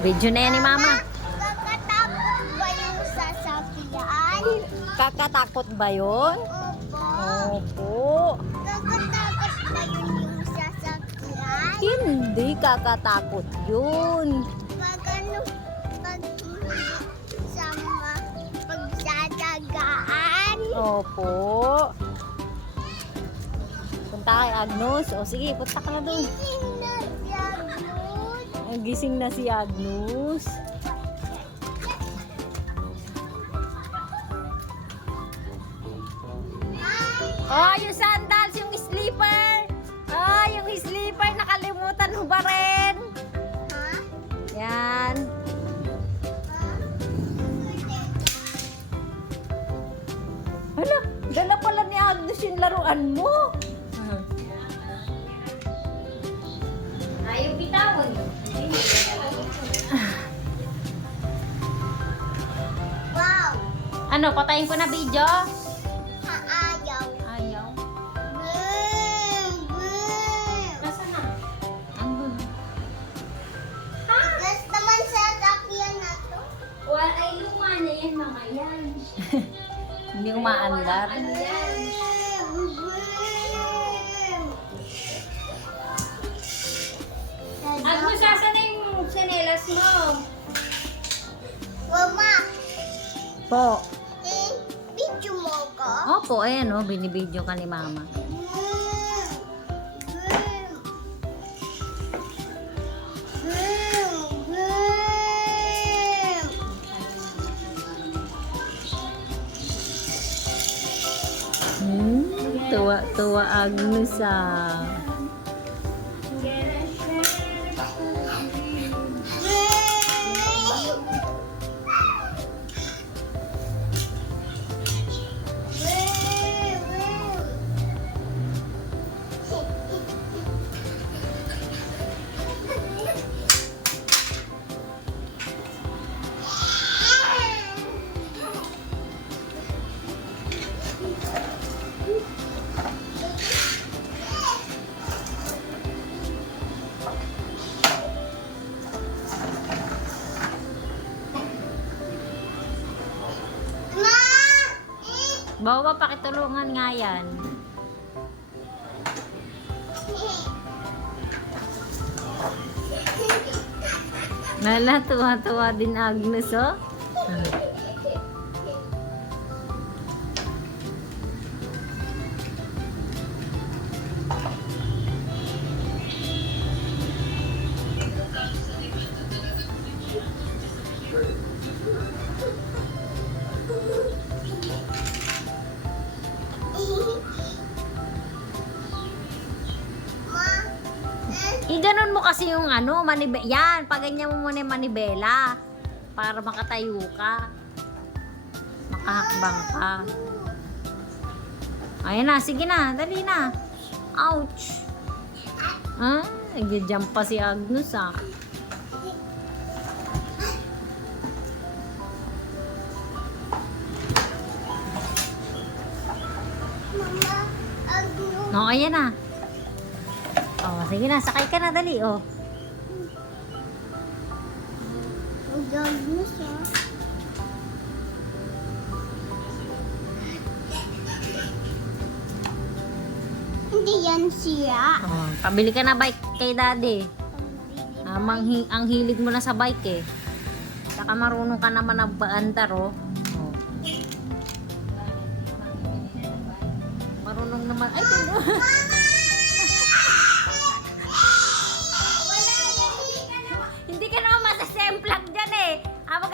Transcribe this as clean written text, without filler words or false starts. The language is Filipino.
Video na yan ni Mama. Kakatakot ba yung sasakyan? Kakatakot ba yun? Opo. Opo. Kakatakot ba yun yung sasakyan? Hindi kakatakot yun. Pag ano, pag sama, pagsasagaan. Opo. Punta kay Agnos. O sige, punta ka na doon. Gising na si Agnos. Oh, yung sandals, yung sleeper. Oh, yung sleeper, nakalimutan mo ba rin? Ha? Yan. Hala, dala pala ni Agnes yung laruan mo. Ayaw bitawan. Wow! Ano, patayin ko na video? Ayaw. Ayaw. Boom! Boom! Nasaan na? Andun. Gas naman sa sasakyan na to. Well, ay luma na yan, mga yan. Hindi ko maandar. Ano yan? Boom! Boom! Agno, saan na yung sanelas mo? Mama, Po. video mo ko? Opo, ayan o, binibidyo ka ni Mama. Tuwa Agnes ah. Bawa, pakitulungan nga yan. Lala, tuwa-tuwa din Agnes, oh. Iganon mo kasi yung ano, manibela. Yan, paganyan mo muna yung manibela. Para makatayo ka. Makahakbang ka. Ayan na, sige na, dali na. Ouch. Ah, nag-jump pa si Agnes ah. Mama, agno. No, ayan na. Oh, sige na, sakay ka na, dali, oh. Agno siya. Hindi yan siya. Oh, pabili ka na bike kay daddy. Ang hilig mo na sa bike eh. Saka marunong ka naman na baandar, oh. Oh. Marunong naman. Ay, tulo.